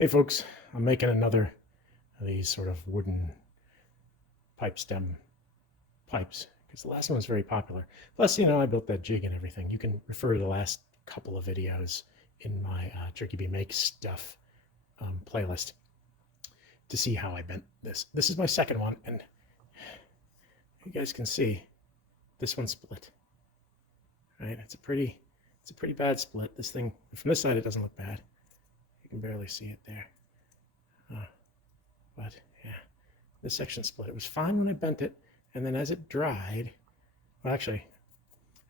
Hey folks, I'm making another of these sort of wooden pipe stem pipes because the last one was very popular. Plus, I built that jig and everything. You can refer to the last couple of videos in my Jerky Bee Make Stuff playlist to see how I bent this. This is my second one, and you guys can see this one split. Right? It's a pretty bad split. This thing from this side it doesn't look bad. You can barely see it there. But yeah, this section split. It was fine when I bent it, and then as it dried, well, actually,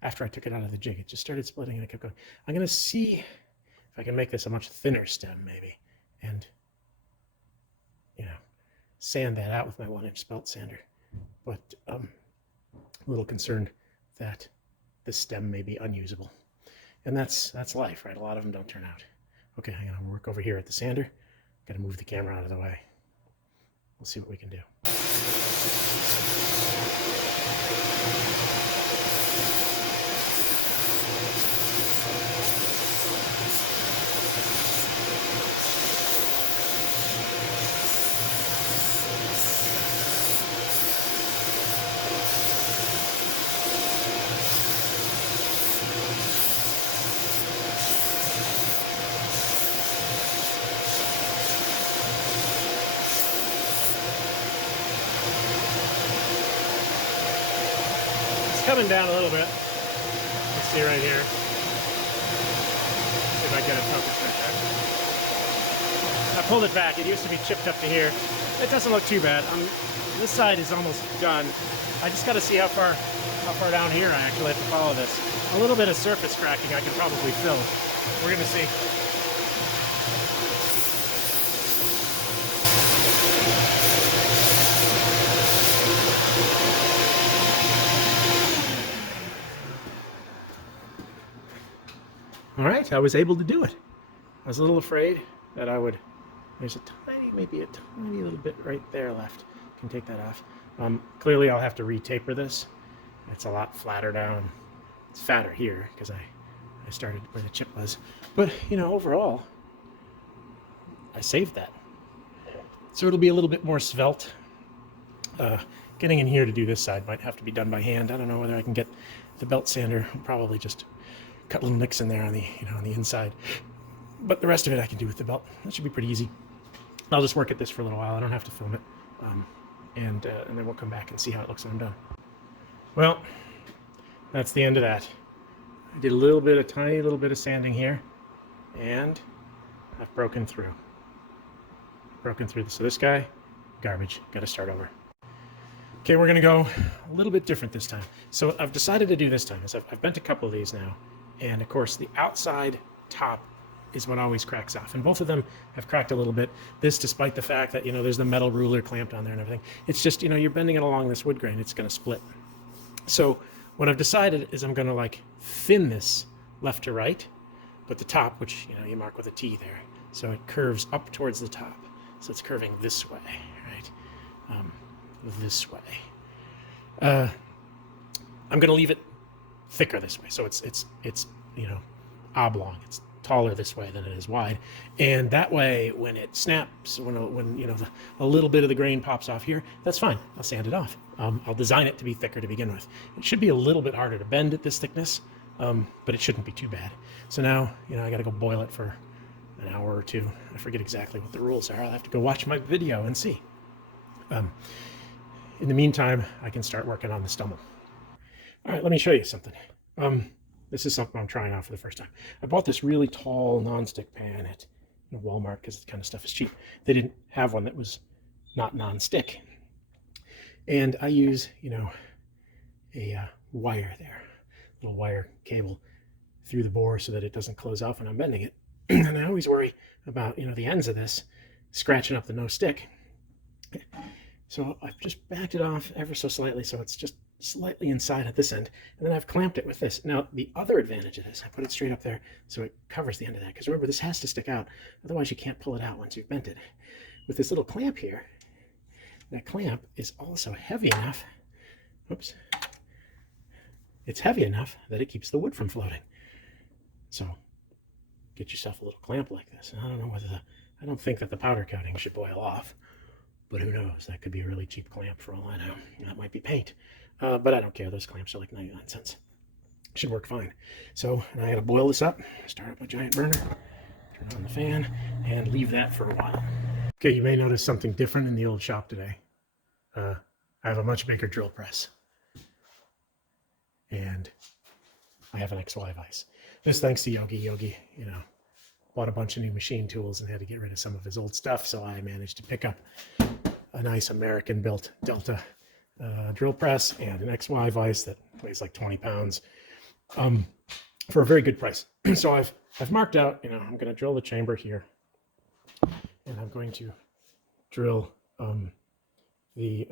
after I took it out of the jig, it just started splitting and it kept going. I'm going to see if I can make this a much thinner stem, maybe, and, sand that out with my 1-inch belt sander. But I'm a little concerned that the stem may be unusable. And that's life, right? A lot of them don't turn out. Okay, I'm going to work over here at the sander. Got to move the camera out of the way. We'll see what we can do. Coming down a little bit. You see right here. See if I get it focused right there. I pulled it back. It used to be chipped up to here. It doesn't look too bad. This side is almost done. I just got to see how far down here I actually have to follow this. A little bit of surface cracking I can probably fill. We're gonna see. All right, I was able to do it. I was a little afraid that I would. There's maybe a tiny little bit right there left. Can take that off. Clearly, I'll have to retaper this. It's a lot flatter down. It's fatter here because I started where the chip was. But overall, I saved that. So it'll be a little bit more svelte. Getting in here to do this side might have to be done by hand. I don't know whether I can get the belt sander. I'll probably just cut little nicks in there on the on the inside, but the rest of it I can do with the belt. That should be pretty easy. I'll just work at this for a little while. I don't have to film it, and then we'll come back and see how it looks when I'm done. Well, that's the end of that. I did a tiny little bit of sanding here, and I've broken through. So this guy, garbage. Got to start over. Okay, we're gonna go a little bit different this time. So I've decided to do this time is I've bent a couple of these now. And of course, the outside top is what always cracks off. And both of them have cracked a little bit. This, despite the fact that, there's the metal ruler clamped on there and everything. It's just, you're bending it along this wood grain, it's going to split. So what I've decided is I'm going to thin this left to right, but the top, which, you mark with a T there. So it curves up towards the top. So it's curving this way, right? This way. I'm going to leave it thicker this way, so it's oblong. It's taller this way than it is wide, and that way when it snaps, when a little bit of the grain pops off here, that's fine. I'll sand it off. I'll design it to be thicker to begin with. It should be a little bit harder to bend at this thickness, but it shouldn't be too bad. So now I got to go boil it for an hour or two. I forget exactly what the rules are. I'll have to go watch my video and see. In the meantime, I can start working on the stummel. All right, let me show you something. This is something I'm trying out for the first time. I bought this really tall nonstick pan at Walmart because this kind of stuff is cheap. They didn't have one that was not nonstick. And I use, a wire there, a little wire cable through the bore so that it doesn't close off when I'm bending it. And I always worry about, the ends of this scratching up the no stick. So I've just backed it off ever so slightly so it's just slightly inside at this end, and then I've clamped it with this. Now, the other advantage of this, I put it straight up there so it covers the end of that, because remember, this has to stick out, otherwise you can't pull it out once you've bent it. With this little clamp here, that clamp is also heavy enough, it's heavy enough that it keeps the wood from floating. So get yourself a little clamp like this. And I don't know whether I don't think that the powder coating should boil off, but who knows? That could be a really cheap clamp for all I know. That might be paint, but I don't care. Those clamps are like 99 cents. Should work fine. So I got to boil this up, start up my giant burner, turn on the fan, and leave that for a while. Okay, you may notice something different in the old shop today. I have a much bigger drill press, and I have an XY vise. This thanks to Yogi. Yogi, bought a bunch of new machine tools and had to get rid of some of his old stuff, so I managed to pick up a nice American-built Delta drill press and an XY vise that weighs like 20 pounds for a very good price. So I've marked out, I'm going to drill the chamber here, and I'm going to drill the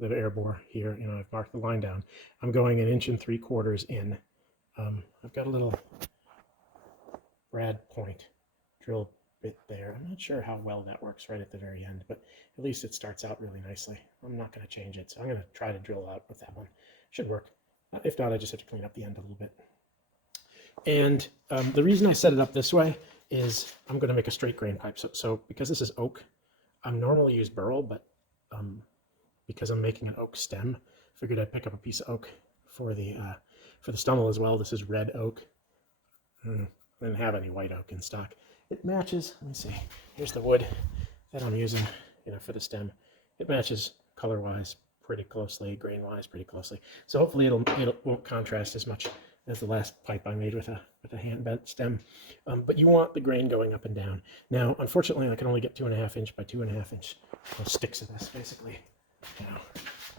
air bore here. I've marked the line down. I'm going 1 3/4 inches in. I've got a little brad point drill bit there. I'm not sure how well that works right at the very end, but at least it starts out really nicely. I'm not going to change it, so I'm going to try to drill out with that one. Should work. If not, I just have to clean up the end a little bit. And the reason I set it up this way is I'm going to make a straight grain pipe. So because this is oak, I normally use burl, but because I'm making an oak stem, figured I'd pick up a piece of oak for the stummel as well. This is red oak. I didn't have any white oak in stock. It matches. Let me see. Here's the wood that I'm using, for the stem. It matches color-wise pretty closely, grain-wise pretty closely. So hopefully it won't contrast as much as the last pipe I made with a hand bent stem. But you want the grain going up and down. Now, unfortunately, I can only get 2.5 inch by 2.5 inch sticks of this, basically,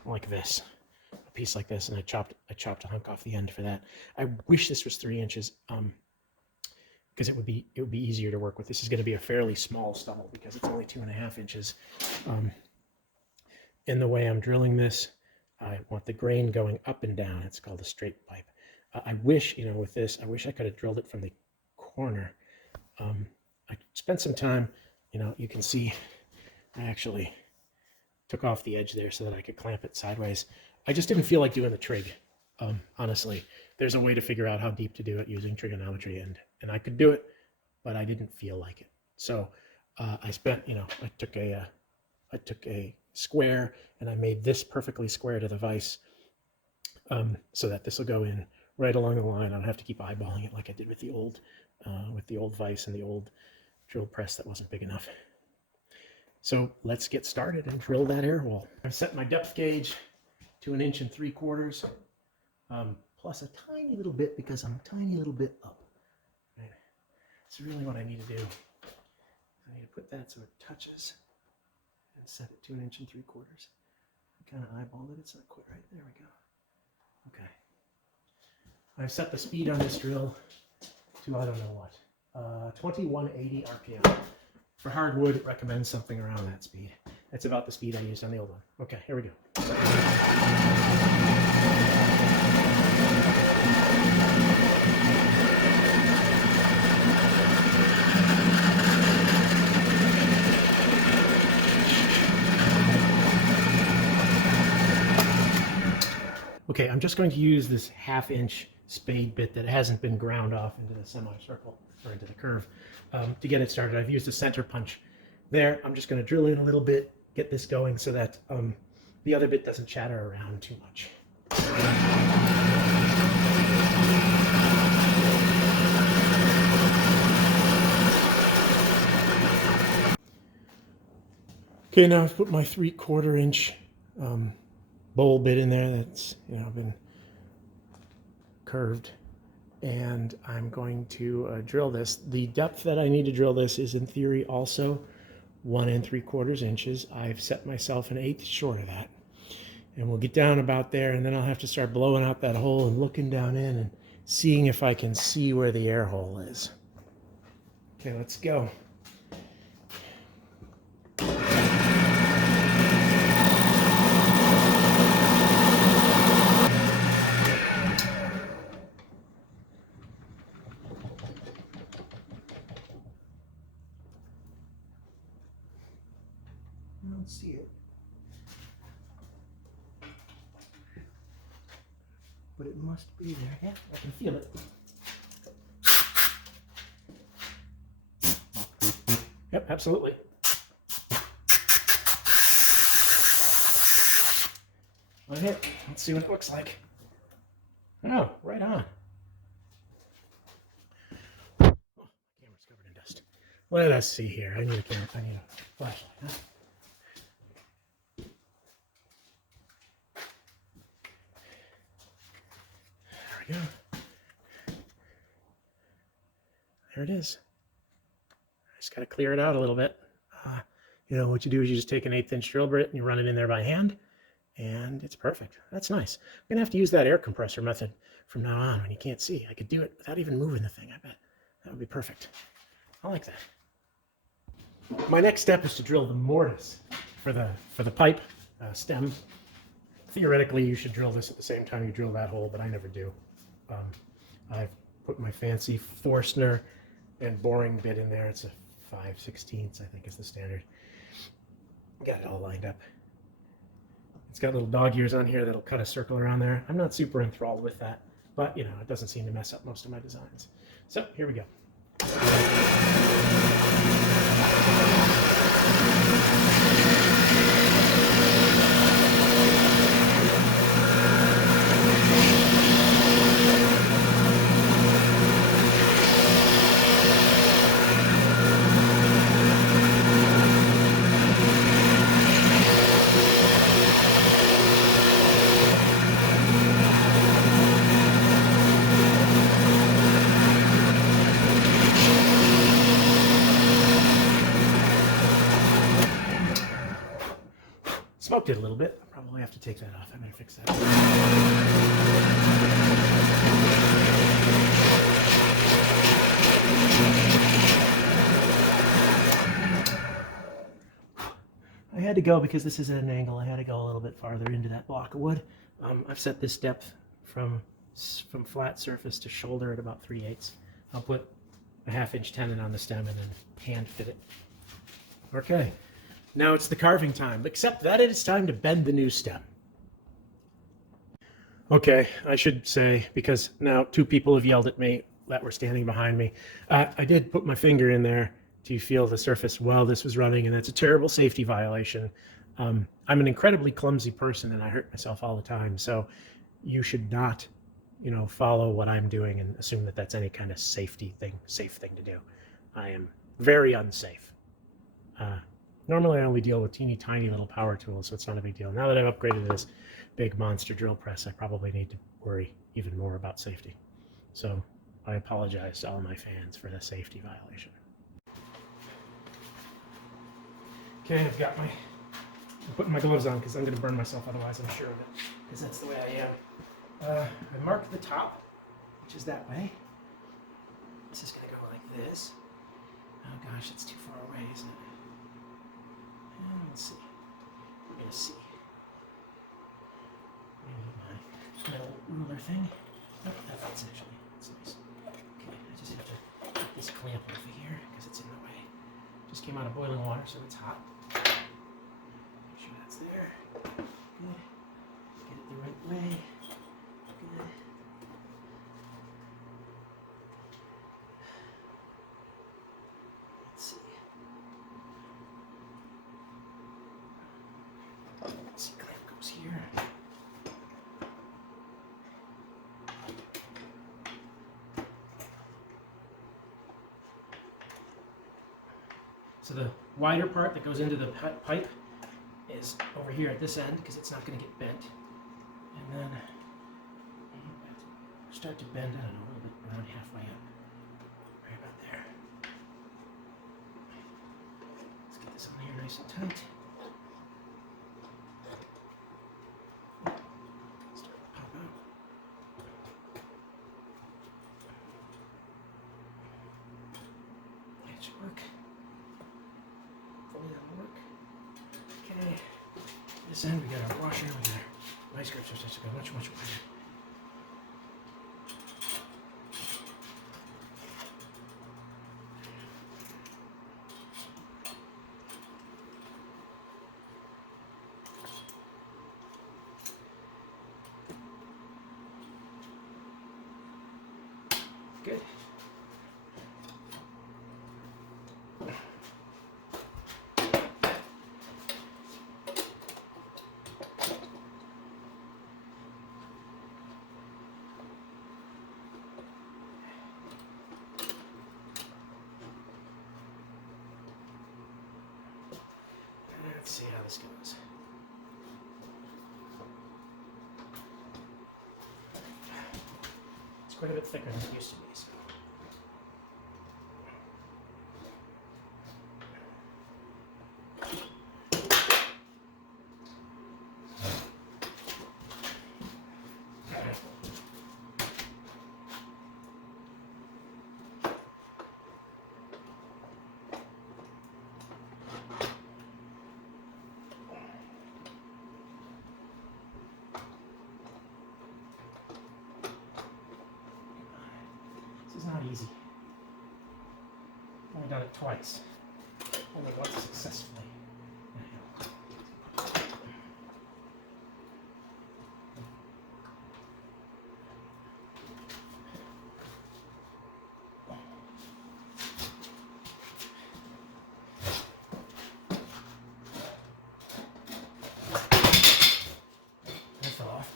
like this. A piece like this, and I chopped a hunk off the end for that. I wish this was 3 inches, because it would be easier to work with. This is going to be a fairly small stummel because it's only 2.5 inches. In the way I'm drilling this, I want the grain going up and down. It's called a straight pipe. I wish, with this, I wish I could have drilled it from the corner. I spent some time, you can see I actually took off the edge there so that I could clamp it sideways. I just didn't feel like doing the trig. Honestly, there's a way to figure out how deep to do it using trigonometry, and I could do it, but I didn't feel like it. So I spent, I took a square and I made this perfectly square to the vise, so that this will go in right along the line. I don't have to keep eyeballing it like I did with the old vise and the old drill press that wasn't big enough. So let's get started and drill that air hole. I've set my depth gauge to 1 3/4 inches, plus a tiny little bit because I'm a tiny little bit up. Right. That's really what I need to do. I need to put that so it touches and set it to 1 3/4 inches. I kind of eyeballed it. It's not quite right. There we go. Okay. I've set the speed on this drill to, I don't know what, 2180 RPM. For hardwood, it recommends something around that speed. That's about the speed I used on the old one. Okay, here we go. Okay, I'm just going to use this 1/2 inch spade bit that hasn't been ground off into the semicircle or into the curve to get it started. I've used a center punch there. I'm just going to drill in a little bit, get this going so that the other bit doesn't chatter around too much. Okay, now I've put my 3/4 inch bowl bit in there that's been curved, and I'm going to drill this. The depth that I need to drill this is in theory also 1 3/4 inches. I've set myself 1/8 short of that, and we'll get down about there, and then I'll have to start blowing out that hole and looking down in and seeing if I can see where the air hole is. Okay, let's go. I don't see it, but it must be there. Yeah, I can feel it. Yep, absolutely. One hit. Let's see what it looks like. Oh, right on. Oh, camera's covered in dust. Let us see here. I need a camera. I need a flashlight. Huh? There we go. There it is. I just got to clear it out a little bit. You know, what you do is you just take an 1/8 inch drill bit and you run it in there by hand, and it's perfect. That's nice. I'm going to have to use that air compressor method from now on when you can't see. I could do it without even moving the thing, I bet. That would be perfect. I like that. My next step is to drill the mortise for the pipe stem. Theoretically, you should drill this at the same time you drill that hole, but I never do. I've put my fancy Forstner and boring bit in there. It's a 5/16, I think is the standard. Got it all lined up. It's got little dog ears on here that'll cut a circle around there. I'm not super enthralled with that, but you know, it doesn't seem to mess up most of my designs. So here we go. Smoked it a little bit. I'll probably have to take that off. I'm going to fix that. I had to go because this is at an angle. I had to go a little bit farther into that block of wood. I've set this depth from flat surface to shoulder at about 3/8. I'll put a 1/2 inch tenon on the stem and then hand fit it. Okay. Now it's the carving time, except that it is time to bend the new stem. Okay, I should say, because now 2 people have yelled at me that were standing behind me. I did put my finger in there to feel the surface while this was running, and that's a terrible safety violation. I'm an incredibly clumsy person, and I hurt myself all the time, so you should not, you know, follow what I'm doing and assume that that's any kind of safe thing to do. I am very unsafe. Normally I only deal with teeny tiny little power tools, so it's not a big deal. Now that I've upgraded to this big monster drill press, I probably need to worry even more about safety. So I apologize to all my fans for the safety violation. Okay, I'm putting my gloves on because I'm going to burn myself otherwise, I'm sure of it, because that's the way I am. I marked the top, which is that way. This is going to go like this. Oh gosh, it's too far away, isn't it? Let's see. We're going to see. Maybe my metal ruler thing. Oh, that fits actually. That's nice. Okay, I just have to get this clamp off of here because it's in the way. Just came out of boiling water, so it's hot. Make sure that's there. Good. Get it the right way. Good. Let's see. C-clamp goes here. So the wider part that goes into the pipe is over here at this end because it's not going to get bent. And then start to bend, I don't know, a little bit around halfway up. Right about there. Let's get this on here nice and tight. Start to pop out. That should work. Hopefully that'll work. Okay. This end we got our washer, we got our vice grips, which are much wider. Good. Let's see how this goes. It's quite a bit thicker than it used to be. So. This is not easy. I've only done it twice. Only once successfully. That fell off.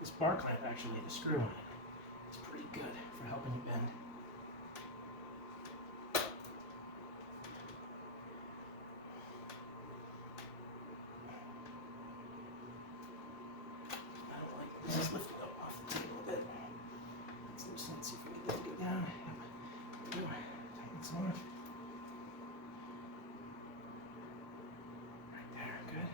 This bar clamp actually, the screw on it, is pretty good for helping you bend. I don't like this is lifting up off the table a bit. Let's see if we can lift it down. Yep. There we go. Tighten some more. Right there, good.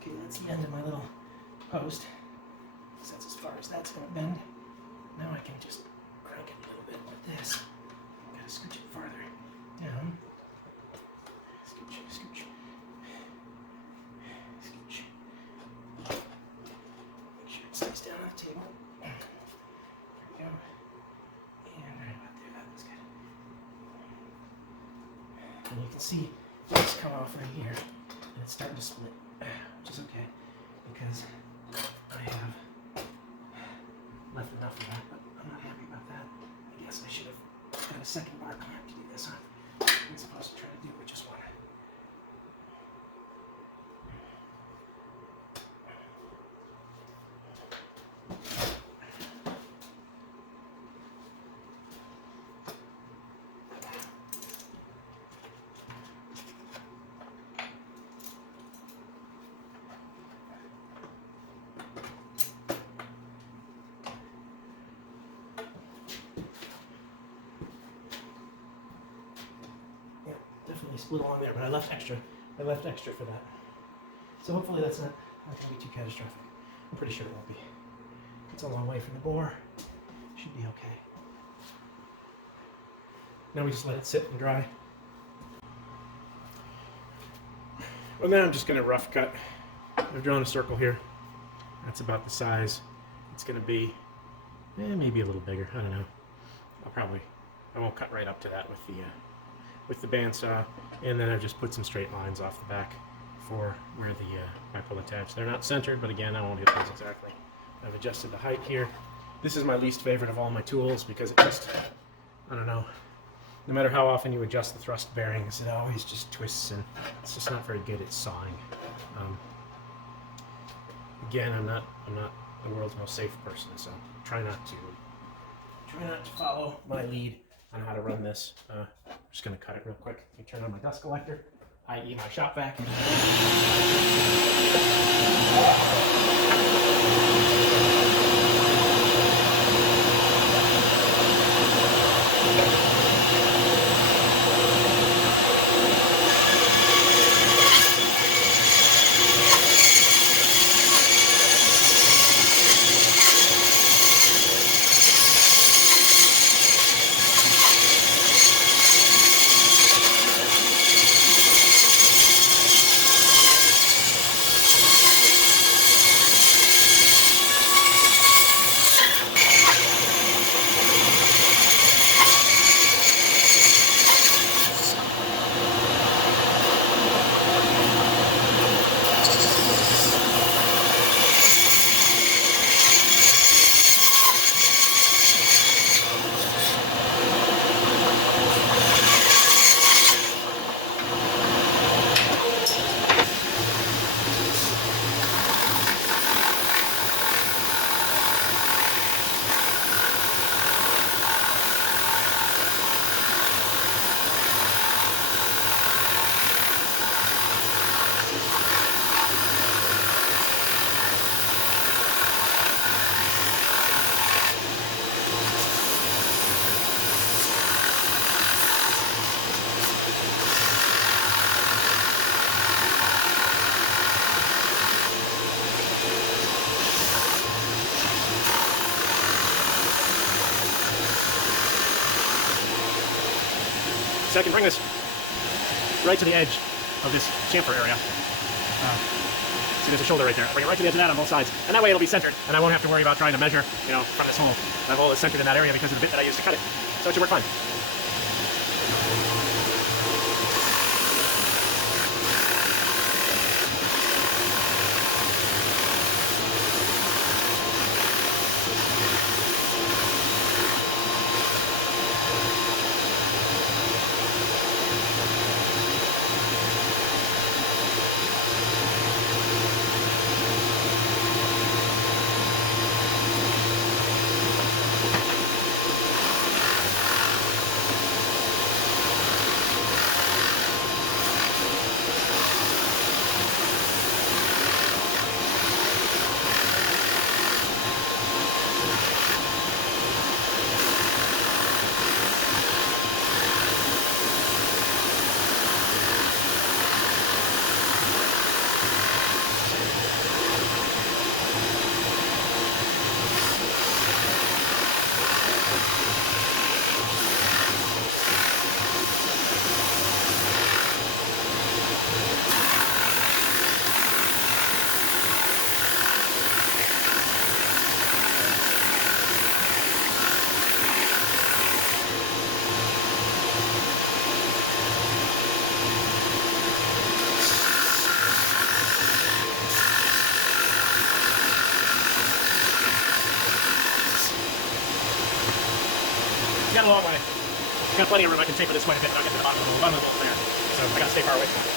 Okay, that's the end of my little post. So that's as far as that's going to bend. Now I can just crank it a little bit like this. Gotta scooch it farther down. Scooch, scooch. Scooch. Make sure it stays down on the table. There we go. And right about there, that looks good. And you can see it's come off right here. And it's starting to split. Which is okay, because I have left enough of that, but I'm not happy about that. I guess I should have got a second bar clamp to do this on. I'm supposed to try to do it with just one. Definitely split along there, but I left extra. I left extra for that. So hopefully that's not going to be too catastrophic. I'm pretty sure it won't be. It's a long way from the bore. Should be okay. Now we just let it sit and dry. Well, now I'm just going to rough cut. I've drawn a circle here. That's about the size it's going to be. Maybe a little bigger. I don't know. I won't cut right up to that with the bandsaw, and then I've just put some straight lines off the back for where the pipe will attach. They're not centered, but again, I won't hit those exactly. I've adjusted the height here. This is my least favorite of all my tools because it just, I don't know, no matter how often you adjust the thrust bearings, it always just twists, and it's just not very good at sawing. Again, I'm not the world's most safe person, so try not to follow my lead on how to run this. I'm just going to cut it real quick. Let me turn on my dust collector, i.e. my shop vac. Actually, I can bring this right to the edge of this chamfer area. See, there's a shoulder right there. I'll bring it right to the edge of that on both sides. And that way it'll be centered, and I won't have to worry about trying to measure, you know, from this hole. That hole is centered in that area because of the bit that I used to cut it. So it should work fine. Got a long way. Got plenty of room. I can taper this quite a bit, but I'll get to the bottom of the bolt there. So I gotta stay far away from it.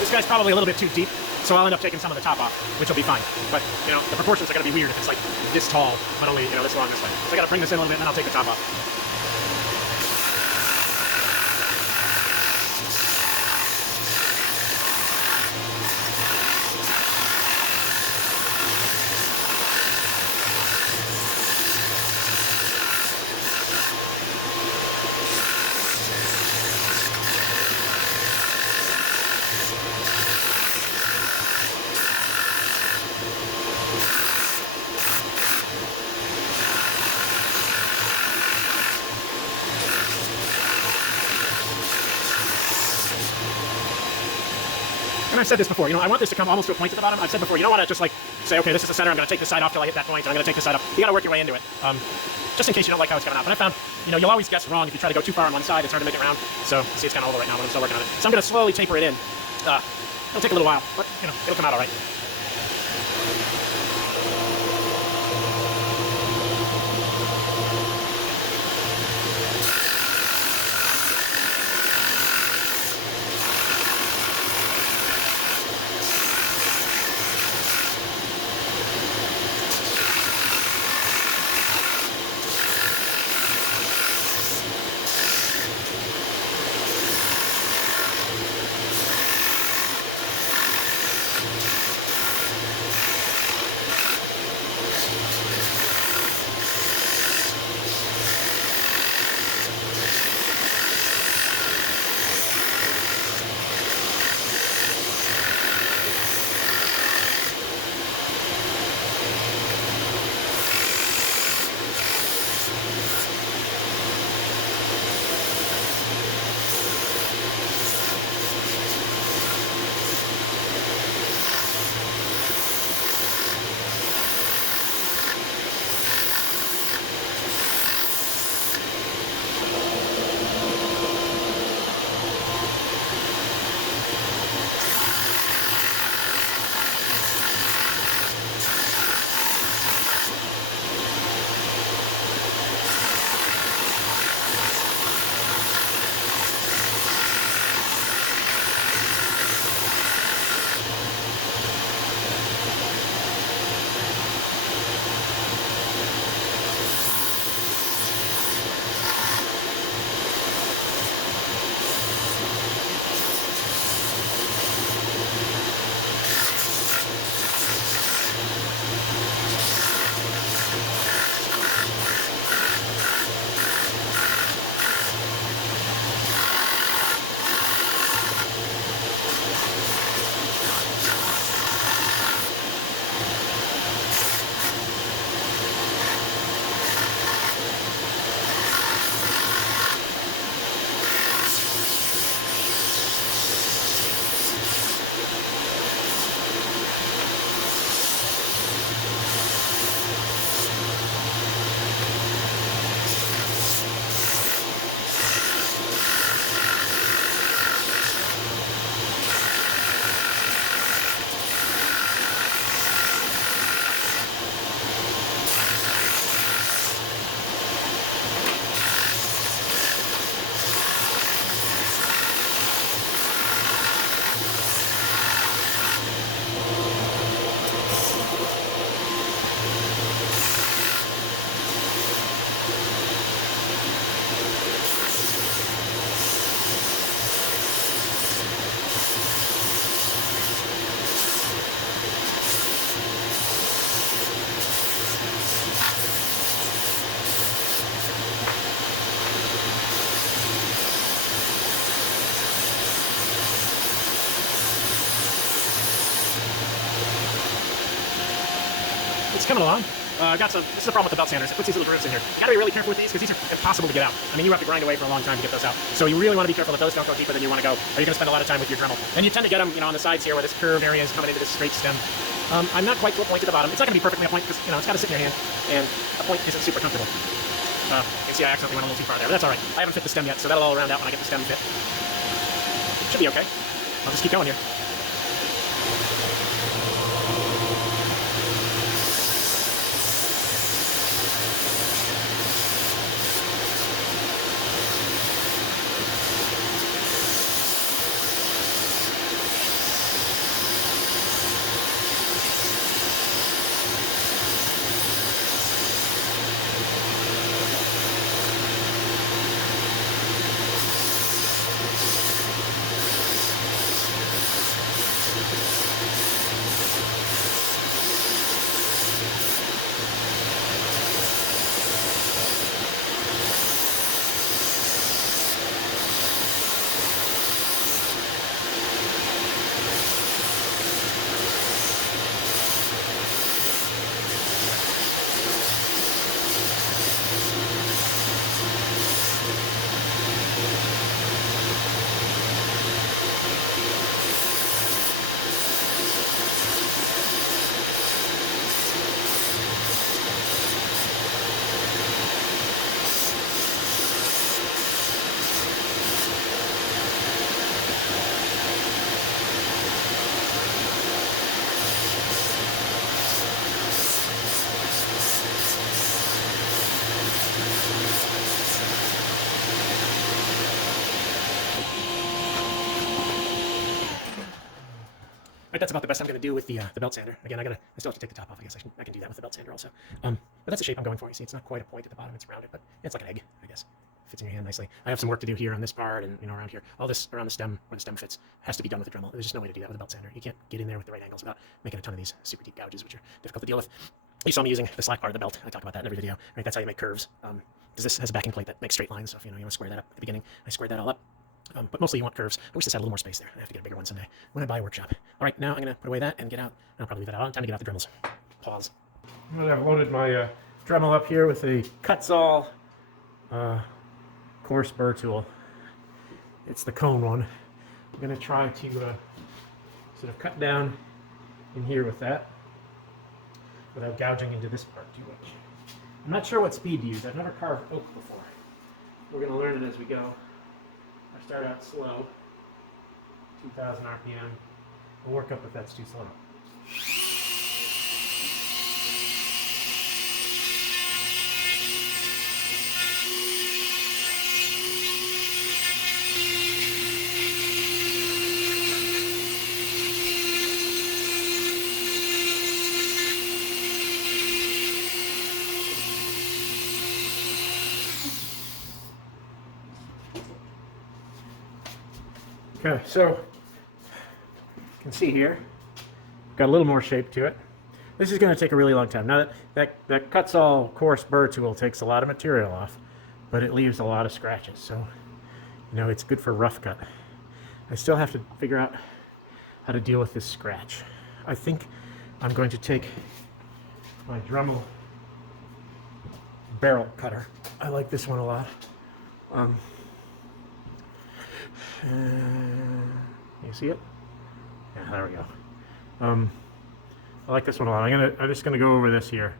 This guy's probably a little bit too deep, so I'll end up taking some of the top off, which will be fine. But, you know, the proportions are going to be weird if it's like this tall, but only, you know, this long this way. So I got to bring this in a little bit, and then I'll take the top off. And I've said this before, you know, I want this to come almost to a point at the bottom. I've said before, you don't want to just like say, okay, this is the center, I'm going to take this side off till I hit that point, and I'm going to take this side off. You got to work your way into it, just in case you don't like how it's coming out. But I found, you know, you'll always guess wrong if you try to go too far on one side. It's hard to make it round. So, see, it's kind of oval right now, but I'm still working on it. So I'm going to slowly taper it in. It'll take a little while, but, you know, it'll come out all right. coming along. I've got some, this is the problem with the belt sanders. It puts these little grooves in here. You gotta be really careful with these because these are impossible to get out. I mean, you have to grind away for a long time to get those out. So you really want to be careful that those don't go deeper than you want to go, or you're gonna spend a lot of time with your Dremel. And you tend to get them, you know, on the sides here where this curved area is coming into this straight stem. I'm not quite to a point at the bottom. It's not gonna be perfectly a point because, you know, it's gotta sit in your hand, and a point isn't super comfortable. You can see I accidentally went a little too far there, but that's all right. I haven't fit the stem yet, so that'll all round out when I get the stem fit. Should be okay. I'll just keep going here. Right, that's about the best I'm going to do with the belt sander. Again, I still have to take the top off. I guess I can do that with the belt sander also. But that's the shape I'm going for. You see, it's not quite a point at the bottom; it's rounded, but it's like an egg, I guess. Fits in your hand nicely. I have some work to do here on this part, and you know, around here. All this around the stem, where the stem fits, has to be done with the Dremel. There's just no way to do that with a belt sander. You can't get in there with the right angles without making a ton of these super deep gouges, which are difficult to deal with. You saw me using the slack part of the belt. I talk about that in every video. Right, that's how you make curves. Because this has a backing plate that makes straight lines. So if you know you want to square that up at the beginning, I squared that all up. But mostly you want curves. I wish this had a little more space there. I have to get a bigger one someday when I buy a workshop. All right, now I'm going to put away that and get out. I'll probably leave that out. Time to get out the Dremels. Pause. I've loaded my Dremel up here with a Cutzall coarse burr tool. It's the cone one. I'm going to try to sort of cut down in here with that without gouging into this part too much. I'm not sure what speed to use. I've never carved oak before. We're going to learn it as we go. I start out slow, 2,000 RPM. We'll work up if that's too slow. Okay, so you can see here, got a little more shape to it. This is going to take a really long time. Now that Cutzall coarse burr tool takes a lot of material off, but it leaves a lot of scratches. So, you know, it's good for rough cut. I still have to figure out how to deal with this scratch. I think I'm going to take my Dremel barrel cutter. I like this one a lot. You see it? Yeah, there we go. I like this one a lot. I'm just gonna go over this here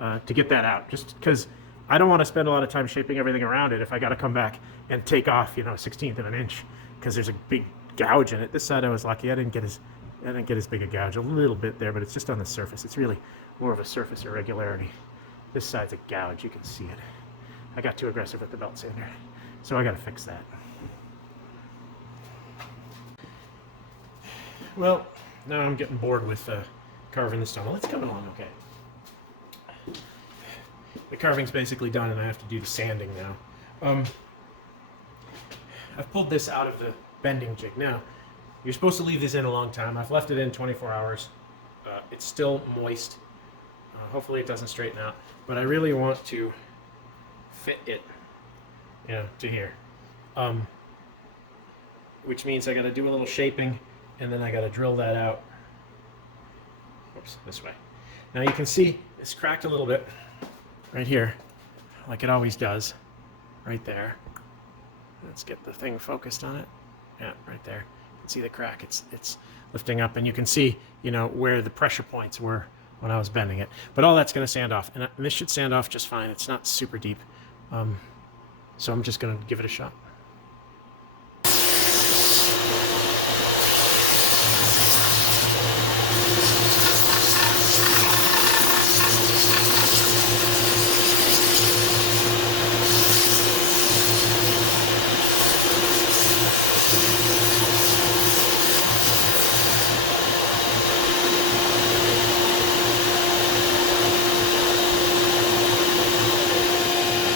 to get that out, just because I don't want to spend a lot of time shaping everything around it if I got to come back and take off, you know, 1/16 of an inch, because there's a big gouge in it. This side I was lucky. I didn't get as big a gouge. A little bit there, but it's just on the surface. It's really more of a surface irregularity. This side's a gouge. You can see it. I got too aggressive with the belt sander, so I got to fix that. Well, now I'm getting bored with carving the stummel. It's coming along okay. The carving's basically done, and I have to do the sanding now. I've pulled this out of the bending jig. Now, you're supposed to leave this in a long time. I've left it in 24 hours. It's still moist. Hopefully it doesn't straighten out. But I really want to fit it, you know, to here. Which means I got to do a little shaping, and then I got to drill that out. Oops, this way. Now you can see It's cracked a little bit right here, like it always does, right there. Let's get the thing focused on it. Yeah, right there. You can see the crack. It's lifting up, and you can see, you know, where the pressure points were when I was bending it. But all that's going to sand off, and this should sand off just fine. It's not super deep, so I'm just going to give it a shot.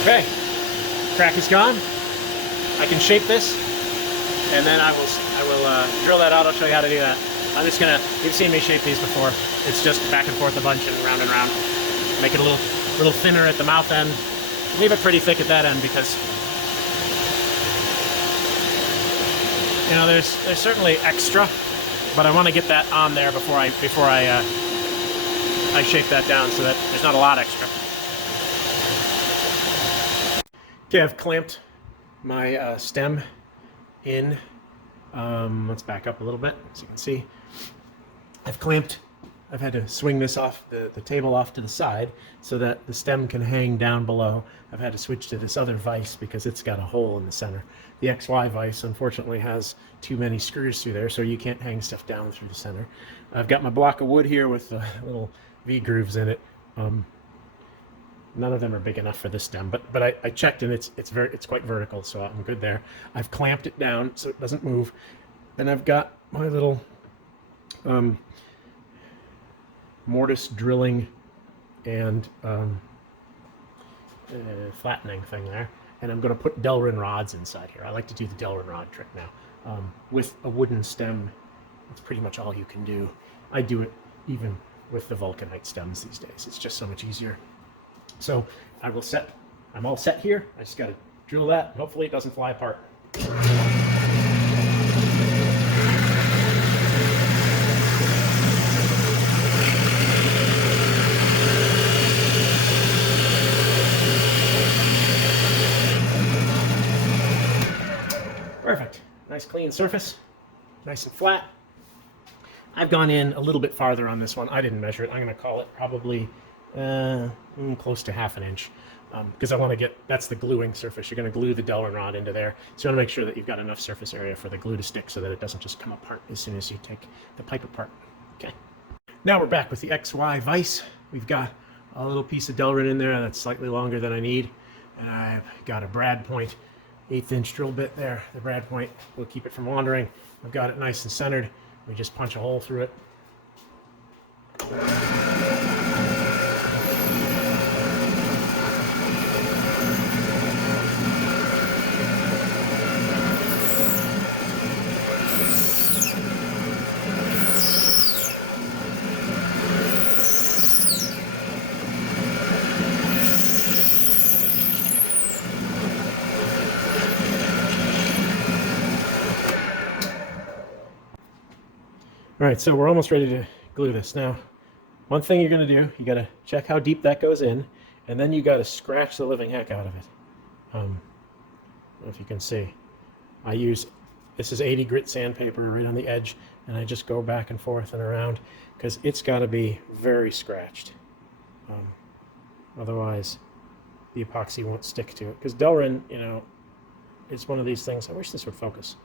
Okay, crack is gone. I can shape this, and then I will drill that out. I'll show you how to do that. I'm just gonna, you've seen me shape these before. It's just back and forth a bunch and round. Make it a little thinner at the mouth end. Leave it pretty thick at that end because, you know, there's certainly extra, but I want to get that on there before I shape that down so that there's not a lot extra. Okay, I've clamped my stem in. Let's back up a little bit so you can see. I've had to swing this off, the table off to the side so that the stem can hang down below. I've had to switch to this other vise because it's got a hole in the center. The XY vise, unfortunately, has too many screws through there, so you can't hang stuff down through the center. I've got my block of wood here with little V-grooves in it. None of them are big enough for this stem, but I checked and it's quite vertical, so I'm good there. I've clamped it down so it doesn't move, and I've got my little mortise drilling and flattening thing there, and I'm going to put Delrin rods inside here. I like to do the Delrin rod trick now with a wooden stem. That's pretty much all you can do. I do it even with the vulcanite stems these days. It's just so much easier. So I'm all set here. I just got to drill that, and hopefully it doesn't fly apart. Perfect. Nice clean surface, nice and flat. I've gone in a little bit farther on this one. I didn't measure it. I'm going to call it probably close to ½ an inch, because I want to get, that's the gluing surface. You're going to glue the Delrin rod into there, so you want to make sure that you've got enough surface area for the glue to stick so that it doesn't just come apart as soon as you take the pipe apart. Okay, now we're back with the XY vise. We've got a little piece of Delrin in there that's slightly longer than I need, and I've got a brad point 1/8 inch drill bit there. The brad point will keep it from wandering. I've got it nice and centered. We just punch a hole through it. All right, so we're almost ready to glue this. Now, one thing you're going to do, you got to check how deep that goes in, and then you got to scratch the living heck out of it. I don't know if you can see. This is 80 grit sandpaper right on the edge, and I just go back and forth and around because it's got to be very scratched. Otherwise, the epoxy won't stick to it. Because Delrin, you know, it's one of these things. I wish this would focus.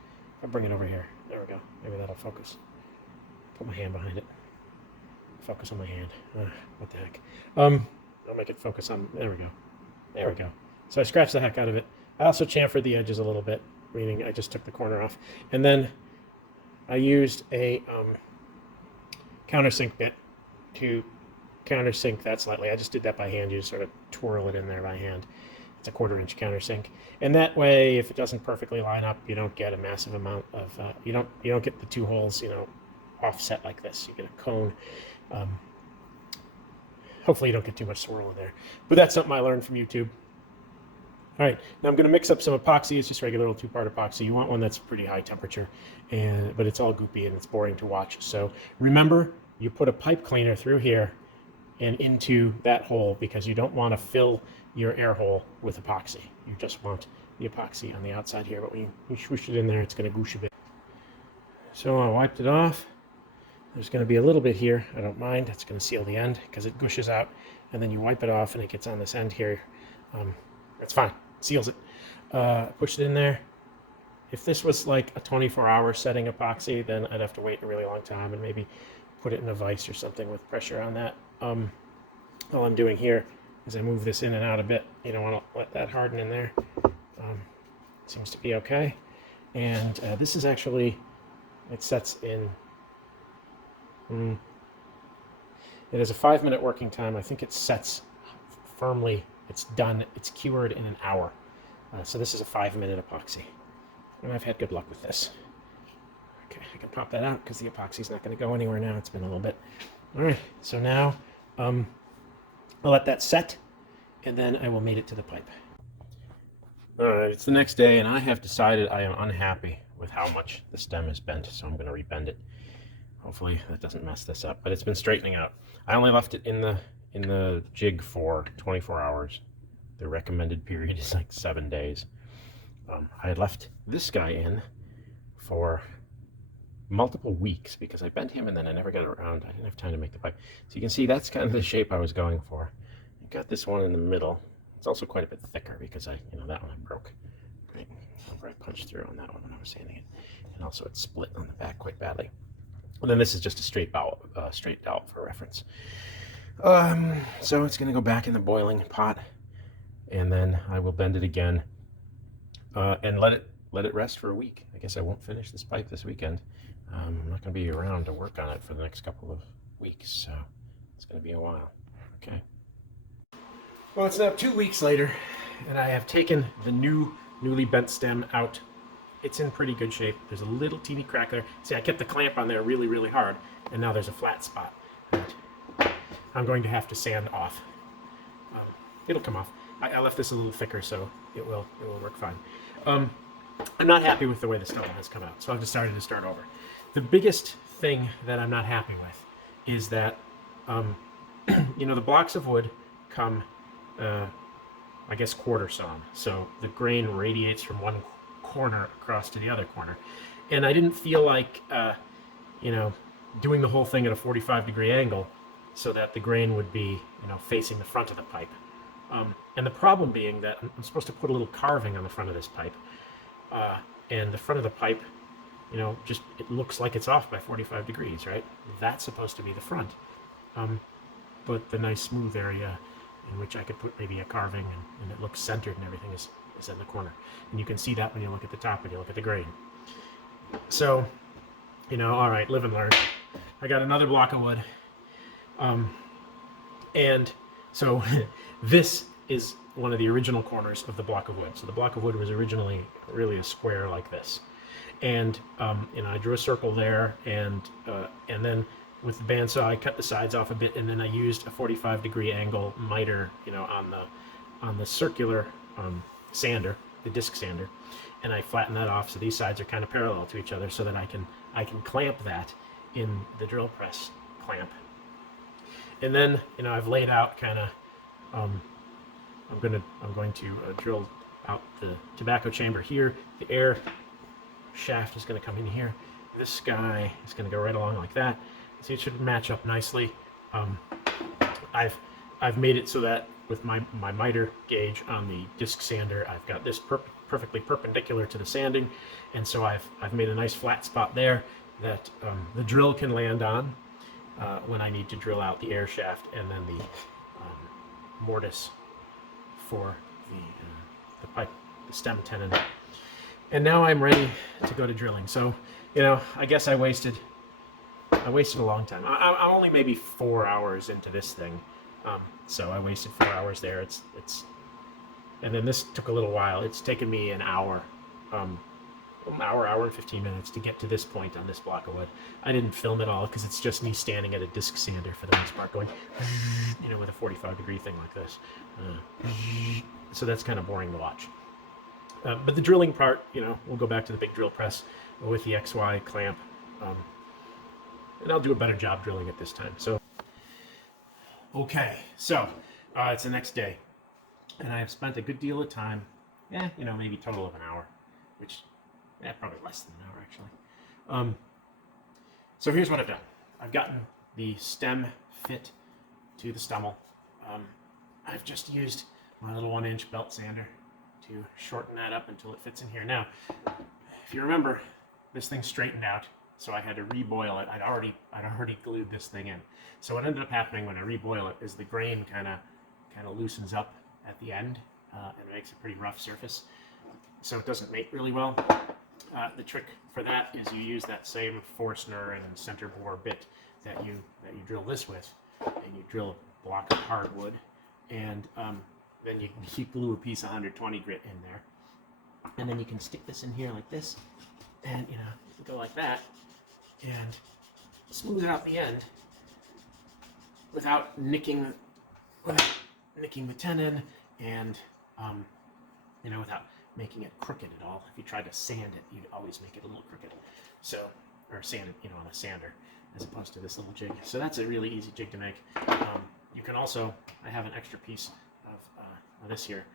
I'll bring it over here. There we go. Maybe that'll focus. Put my hand behind it. Focus on my hand. What the heck? I'll make it focus on, there we go. There we go. So I scratched the heck out of it. I also chamfered the edges a little bit, meaning I just took the corner off. And then I used a countersink bit to countersink that slightly. I just did that by hand. You just sort of twirl it in there by hand. It's a 1/4 inch countersink. And that way, if it doesn't perfectly line up, you don't get a massive amount of, you don't get the two holes, you know, offset like this. You get a cone. Hopefully you don't get too much swirl in there. But that's something I learned from YouTube. All right, now I'm going to mix up some epoxy. It's just regular old 2-part epoxy. You want one that's pretty high temperature, but it's all goopy and it's boring to watch. So remember, you put a pipe cleaner through here and into that hole, because you don't want to fill your air hole with epoxy. You just want the epoxy on the outside here, but when you swoosh it in there, it's going to goosh a bit. So I wiped it off. There's going to be a little bit here. I don't mind. It's going to seal the end because it gushes out, and then you wipe it off and it gets on this end here. That's fine. Seals it. Push it in there. If this was like a 24-hour setting epoxy, then I'd have to wait a really long time and maybe put it in a vise or something with pressure on that. All I'm doing here is I move this in and out a bit. You don't want to let that harden in there. Seems to be okay. And this is actually, it sets in, it has a 5-minute working time. I think it sets firmly, it's done, it's cured in an hour. So this is a 5-minute epoxy. And I've had good luck with this. Okay, I can pop that out because the epoxy's not going to go anywhere now. It's been a little bit. All right, so now I'll let that set, and then I will mate it to the pipe. All right, it's the next day, and I have decided I am unhappy with how much the stem is bent, so I'm going to rebend it. Hopefully that doesn't mess this up, but it's been straightening out. I only left it in the jig for 24 hours. The recommended period is like 7 days. I had left this guy in for multiple weeks because I bent him and then I never got around. I didn't have time to make the pipe. So you can see that's kind of the shape I was going for. I got this one in the middle. It's also quite a bit thicker because that one I broke. Right, where I punched through on that one when I was sanding it, and also it's split on the back quite badly. And then this is just a straight dowel for reference. So it's going to go back in the boiling pot, and then I will bend it again. And let it rest for a week. I guess I won't finish this pipe this weekend. I'm not going to be around to work on it for the next couple of weeks, so it's going to be a while. Okay. Well, it's now 2 weeks later, and I have taken the newly bent stem out. It's in pretty good shape. There's a little teeny crack there. See, I kept the clamp on there really, really hard, and now there's a flat spot that I'm going to have to sand off. It'll come off. I left this a little thicker, so it will work fine. I'm not happy with the way the stummel has come out, so I've decided to start over. The biggest thing that I'm not happy with is that, the blocks of wood come, I guess, quarter sawn. So the grain radiates from one corner across to the other corner. And I didn't feel like, doing the whole thing at a 45-degree angle so that the grain would be, facing the front of the pipe. And the problem being that I'm supposed to put a little carving on the front of this pipe. And the front of the pipe, it looks like it's off by 45 degrees, right? That's supposed to be the front. But the nice smooth area in which I could put maybe a carving and it looks centered and everything is in the corner. And you can see that when you look at the top and you look at the grain. So, all right, live and learn. I got another block of wood. And so this is one of the original corners of the block of wood. So the block of wood was originally really a square like this. And, I drew a circle there, and then with the bandsaw, I cut the sides off a bit, and then I used a 45-degree angle miter, on the circular sander, the disc sander, and I flattened that off so these sides are kind of parallel to each other so that I can clamp that in the drill press clamp. And then, I've laid out kind of, I'm going to drill out the tobacco chamber here. The air shaft is going to come in here. This guy is going to go right along like that. See, it should match up nicely. I've made it so that with my miter gauge on the disc sander, I've got this perfectly perpendicular to the sanding, and so I've made a nice flat spot there that the drill can land on when I need to drill out the air shaft, and then the mortise for the pipe, the stem tenon. And now I'm ready to go to drilling. So, I guess I wasted a long time. I'm only maybe 4 hours into this thing, so I wasted 4 hours there. And then this took a little while. It's taken me an hour and 15 minutes to get to this point on this block of wood. I didn't film it all because it's just me standing at a disc sander for the most part, going, with a 45-degree thing like this. So that's kind of boring to watch. But the drilling part, we'll go back to the big drill press with the XY clamp, and I'll do a better job drilling it this time. So, Okay, so it's the next day, and I have spent a good deal of time, maybe total of an hour, which, probably less than an hour actually. So here's what I've done. I've gotten the stem fit to the stummel. I've just used my little 1-inch belt sander to shorten that up until it fits in here. Now, if you remember, this thing straightened out, so I had to reboil it. I'd already glued this thing in. So what ended up happening when I reboil it is the grain kind of loosens up at the end and makes a pretty rough surface. So it doesn't mate really well. The trick for that is you use that same Forstner and center bore bit that you drill this with, and you drill a block of hardwood, and then you glue a piece of 120 grit in there, and then you can stick this in here like this, and you can go like that, and smooth out the end without nicking the tenon, and without making it crooked at all. If you tried to sand it, you'd always make it a little crooked. So, or sand it, on a sander, as opposed to this little jig. So that's a really easy jig to make. You can also, I have an extra piece of this here.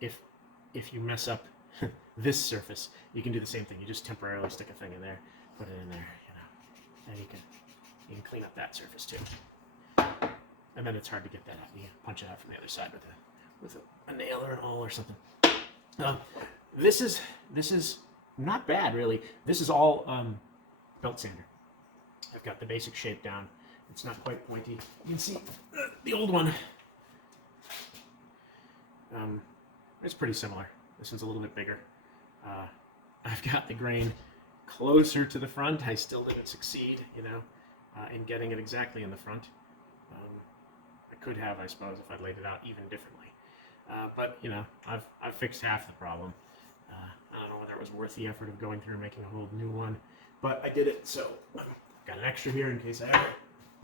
If you mess up this surface, you can do the same thing. You just temporarily stick a thing in there, put it in there, and you can clean up that surface too. And then it's hard to get that out. You can punch it out from the other side with a nail or an awl or something. This is not bad, really. This is all belt sander. I've got the basic shape down. It's not quite pointy. You can see the old one. It's pretty similar. This one's a little bit bigger. I've got the grain closer to the front. I still didn't succeed, in getting it exactly in the front. I could have, I suppose, if I'd laid it out even differently. But I've fixed half the problem. I don't know whether it was worth the effort of going through and making a whole new one, but I did it. So I've got an extra here in case I ever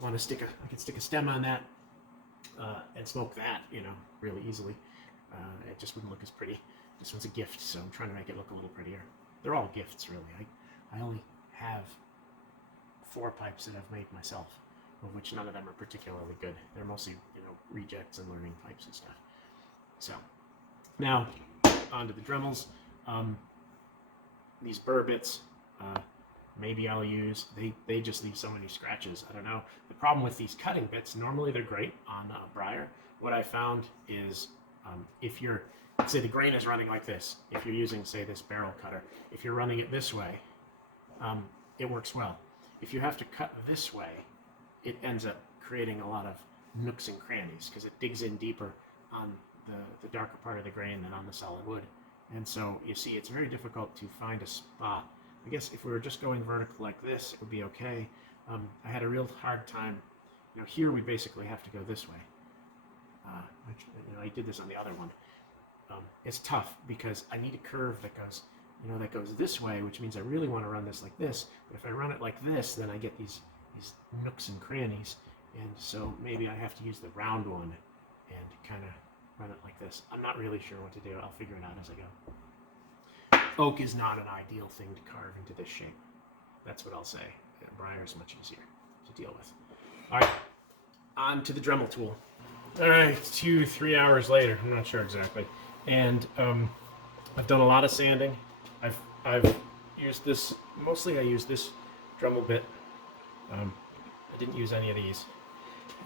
want to I could stick a stem on that and smoke that, really easily. It just wouldn't look as pretty. This one's a gift, so I'm trying to make it look a little prettier. They're all gifts, really. I only have 4 pipes that I've made myself, of which none of them are particularly good. They're mostly, rejects and learning pipes and stuff. So now onto the Dremels. These burr bits, maybe I'll use. They just leave so many scratches. I don't know. The problem with these cutting bits, normally they're great on briar. What I found is if you're, say the grain is running like this, if you're using, say, this barrel cutter, if you're running it this way, it works well. If you have to cut this way, it ends up creating a lot of nooks and crannies because it digs in deeper on the darker part of the grain than on the solid wood. And so you see it's very difficult to find a spot. I guess if we were just going vertical like this, it would be okay. I had a real hard time. Here we basically have to go this way. I did this on the other one. It's tough because I need a curve that goes this way, which means I really want to run this like this. But if I run it like this, then I get these nooks and crannies. And so maybe I have to use the round one and kind of run it like this. I'm not really sure what to do. I'll figure it out as I go. Oak is not an ideal thing to carve into this shape. That's what I'll say. Briar is much easier to deal with. All right, on to the Dremel tool. All right, 2-3 hours later. I'm not sure exactly. And I've done a lot of sanding. I've used this, mostly I used this Dremel bit. I didn't use any of these.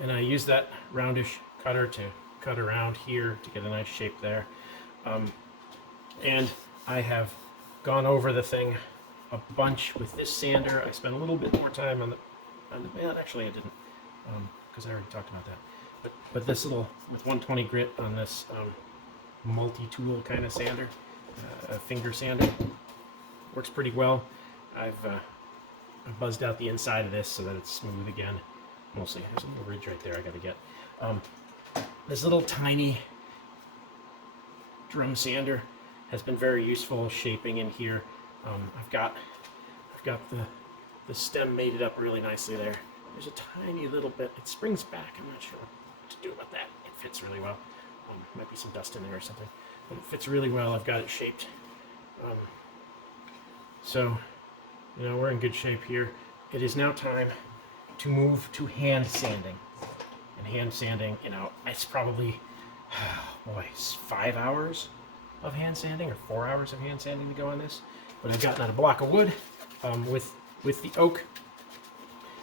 And I used that roundish cutter to cut around here to get a nice shape there. And I have gone over the thing a bunch with this sander. I spent a little bit more time on the well, actually I didn't, because I already talked about that. But this little, with 120 grit on this multi-tool kind of sander, a finger sander, works pretty well. I've buzzed out the inside of this so that it's smooth again. Mostly, there's a little ridge right there I gotta get. This little tiny drum sander has been very useful shaping in here. I've got the stem mated up really nicely there. There's a tiny little bit, it springs back. I'm not sure what to do about that. It fits really well. Might be some dust in there or something, but it fits really well. I've got it shaped. So, we're in good shape here. It is now time to move to hand sanding. And hand sanding, you know, it's probably, boy, 5 hours of hand sanding or 4 hours of hand sanding to go on this. But I've gotten out a block of wood with the oak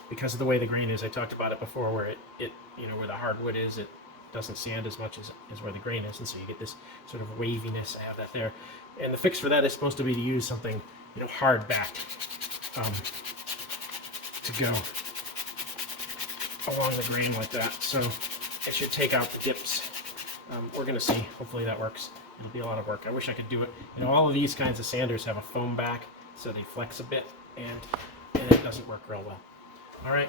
because of the way the grain is. I talked about it before, where it you know, where the hardwood is, it doesn't sand as much as where the grain is, and so you get this sort of waviness. I have that there, and the fix for that is supposed to be to use something, you know, hard backed to go along the grain like that. So it should take out the dips. We're gonna see. Hopefully that works. It'll be a lot of work. I wish I could do it. You know, all of these kinds of sanders have a foam back, so they flex a bit, and it doesn't work real well. All right.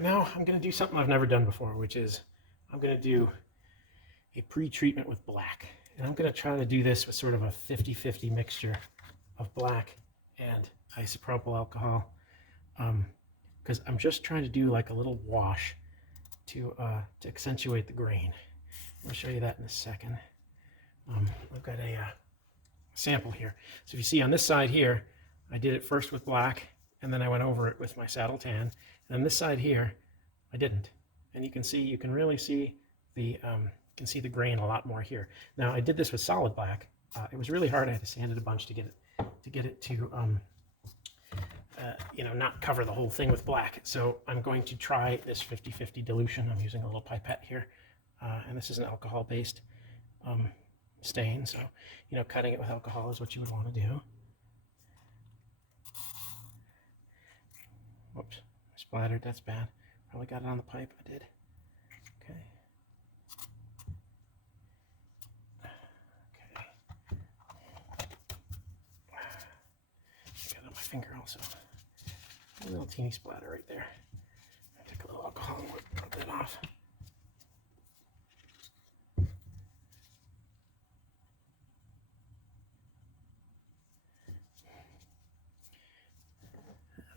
Now I'm gonna do something I've never done before, which is I'm gonna do a pre-treatment with black, and I'm gonna try to do this with sort of a 50-50 mixture of black and isopropyl alcohol, because I'm just trying to do like a little wash to accentuate the grain. I'll show you that in a second. I've got a sample here. So if you see on this side here, I did it first with black, and then I went over it with my saddle tan. And on this side here, I didn't. And you can really see the grain a lot more here. Now I did this with solid black. It was really hard. I had to sand it a bunch to get it to you know, not cover the whole thing with black. So I'm going to try this 50-50 dilution. I'm using a little pipette here, and this is an alcohol-based stain. So, you know, cutting it with alcohol is what you would want to do. Whoops, I splattered. That's bad. Probably got it on the pipe. I did. Okay. Got it on my finger also. A little teeny splatter right there. Take a little alcohol and rub that off.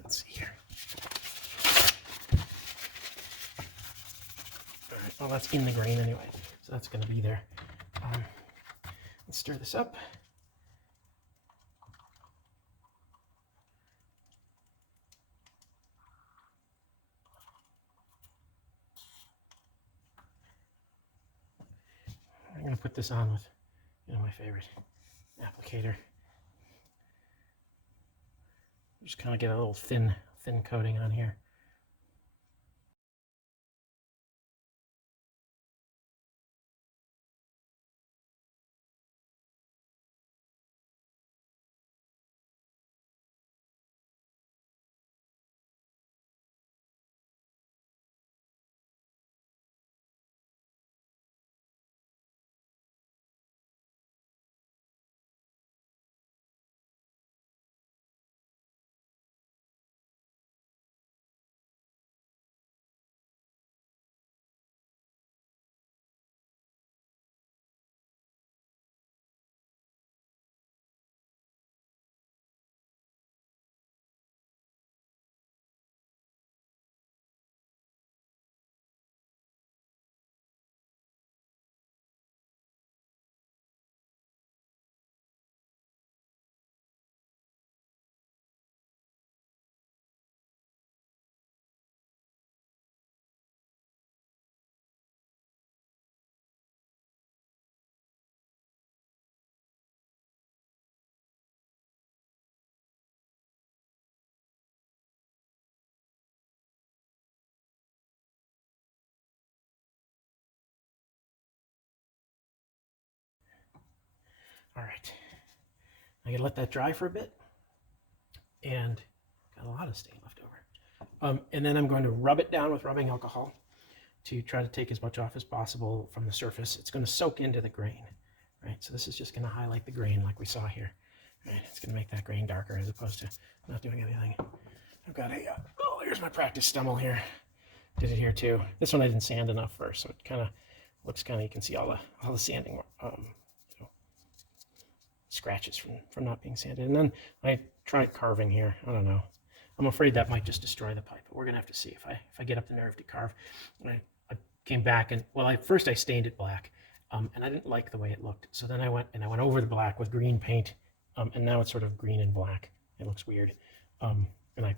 Let's see here. All right, well, that's in the grain anyway, so that's going to be there. Let's stir this up. I'm going to put this on with, you know, my favorite applicator. Just kind of get a little thin coating on here. All right, I gotta let that dry for a bit, and got a lot of stain left over. And then I'm going to rub it down with rubbing alcohol to try to take as much off as possible from the surface. It's going to soak into the grain, right? So this is just going to highlight the grain like we saw here. Right? It's going to make that grain darker as opposed to not doing anything. I've got a, oh, here's my practice stummel here. Did it here too. This one I didn't sand enough first, so it kind of looks kind of, you can see all the sanding, you know, scratches from not being sanded. And then I tried carving here. I don't know. I'm afraid that might just destroy the pipe, but we're gonna have to see if I get up the nerve to carve. I came back and, well, first I stained it black, and I didn't like the way it looked. So then I went over the black with green paint, and now it's sort of green and black. It looks weird. And I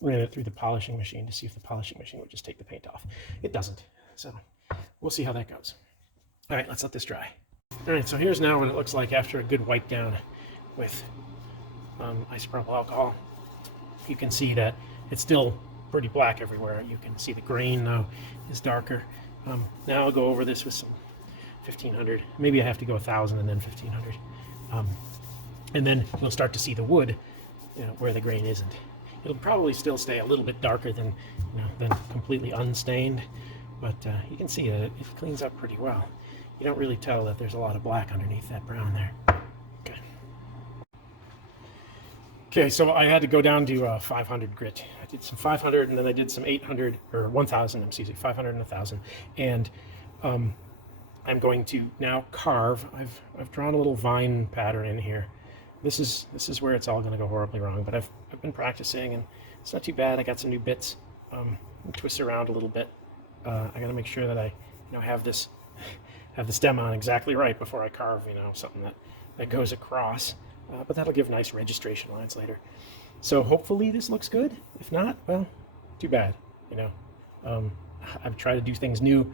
ran it through the polishing machine to see if the polishing machine would just take the paint off. It doesn't. So we'll see how that goes. All right, let's let this dry. All right, so here's now what it looks like after a good wipe down with isopropyl alcohol. You can see that it's still pretty black everywhere. You can see the grain now is darker. Now I'll go over this with some 1500. Maybe I have to go 1000 and then 1500. And then you'll start to see the wood, where the grain isn't. It'll probably still stay a little bit darker than completely unstained, but you can see that it cleans up pretty well. You don't really tell that there's a lot of black underneath that brown there. Okay, so I had to go down to 500 grit. I did some 500 and then I did some 800 or 1000, excuse me, 500 and 1000. And I'm going to now carve. I've drawn a little vine pattern in here. This is where it's all going to go horribly wrong, but I've been practicing and it's not too bad. I got some new bits. Twist around a little bit. I got to make sure that I have the stem on exactly right before I carve something that goes across. But that'll give nice registration lines later. So hopefully this looks good. If not, well, too bad. I've tried to do things new.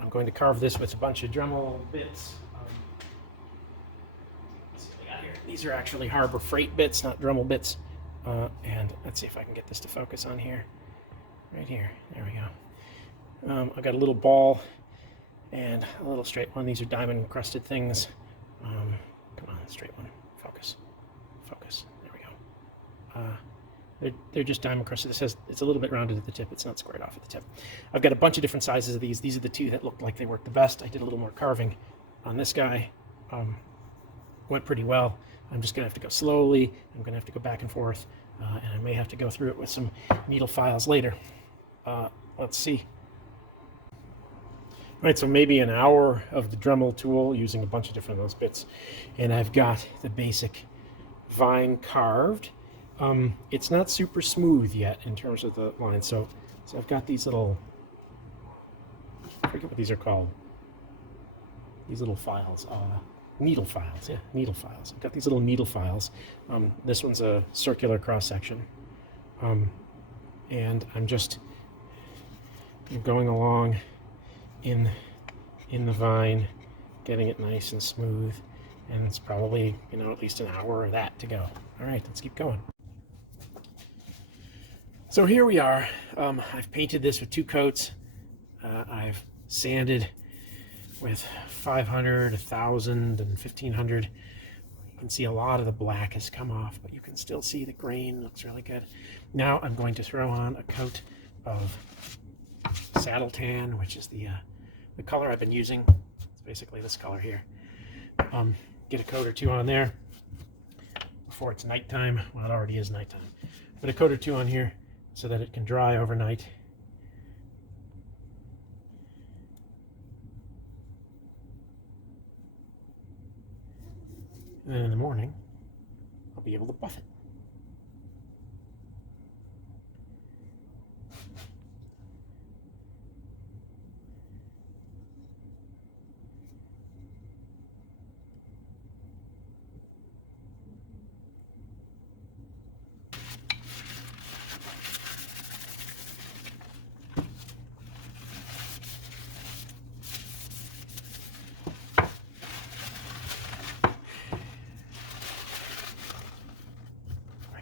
I'm going to carve this with a bunch of Dremel bits. Let's see what we got here. These are actually Harbor Freight bits, not Dremel bits. And let's see if I can get this to focus on here. Right here. There we go. I've got a little ball and a little straight one. These are diamond encrusted things. Come on, straight one. Focus. There we go. They're just diamond encrusted. It's a little bit rounded at the tip. It's not squared off at the tip. I've got a bunch of different sizes of these. These are the two that looked like they worked the best. I did a little more carving on this guy. Went pretty well. I'm just gonna have to go slowly. I'm gonna have to go back and forth, and I may have to go through it with some needle files later. Let's see. All right, so maybe an hour of the Dremel tool using a bunch of different of those bits. And I've got the basic vine carved. It's not super smooth yet in terms of the line. So I've got these little, I forget what these are called. These little files, needle files, yeah, needle files. I've got these little needle files. This one's a circular cross section. And I'm just going along in the vine, getting it nice and smooth, and it's probably at least an hour of that to go. All right, let's keep going. So here we are. I've painted this with 2 coats. I've sanded with 500, 1000, and 1500. You can see a lot of the black has come off, but you can still see the grain looks really good. Now I'm going to throw on a coat of saddle tan, which is the color I've been using. It's basically this color here. Get a coat or 2 on there before it's nighttime. Well, it already is nighttime. Put a coat or 2 on here so that it can dry overnight. And then in the morning, I'll be able to buff it.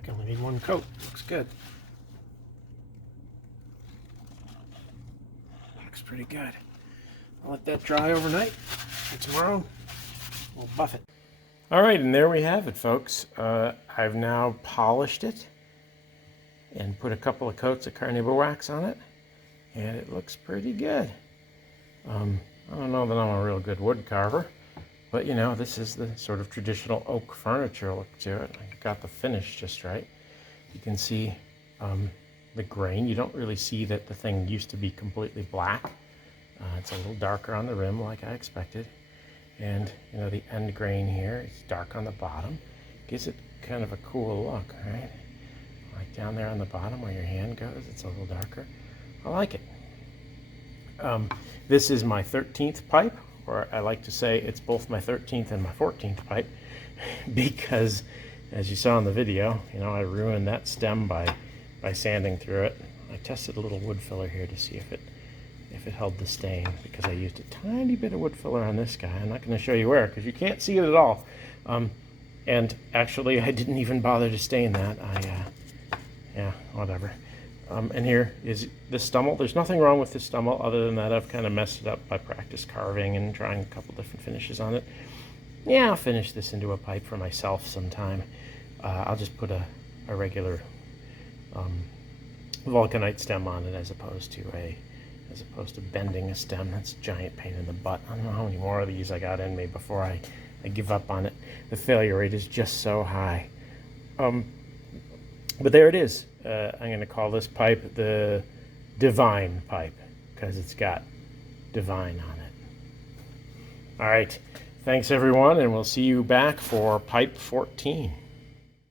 Only need 1 coat. Looks good. Looks pretty good. I'll let that dry overnight, and tomorrow we'll buff it. All right, and there we have it, folks. I've now polished it and put a couple of coats of carnauba wax on it, and it looks pretty good. I don't know that I'm a real good wood carver, but this is the sort of traditional oak furniture look to it. I got the finish just right. You can see the grain. You don't really see that the thing used to be completely black. It's a little darker on the rim like I expected. And the end grain here is dark on the bottom. Gives it kind of a cool look, right? Like down there on the bottom where your hand goes, it's a little darker. I like it. This is my 13th pipe, or I like to say it's both my 13th and my 14th pipe, because as you saw in the video, I ruined that stem by sanding through it. I tested a little wood filler here to see if if it held the stain, because I used a tiny bit of wood filler on this guy. I'm not going to show you where because you can't see it at all. And actually, I didn't even bother to stain that. Yeah, whatever. And here is the stummel. There's nothing wrong with the stummel other than that I've kind of messed it up by practice carving and trying a couple different finishes on it. Yeah, I'll finish this into a pipe for myself sometime. I'll just put a regular vulcanite stem on it as opposed to bending a stem. That's a giant pain in the butt. I don't know how many more of these I got in me before I give up on it. The failure rate is just so high. But there it is. I'm going to call this pipe the Divine pipe because it's got divine on it. All right. Thanks, everyone, and we'll see you back for pipe 14.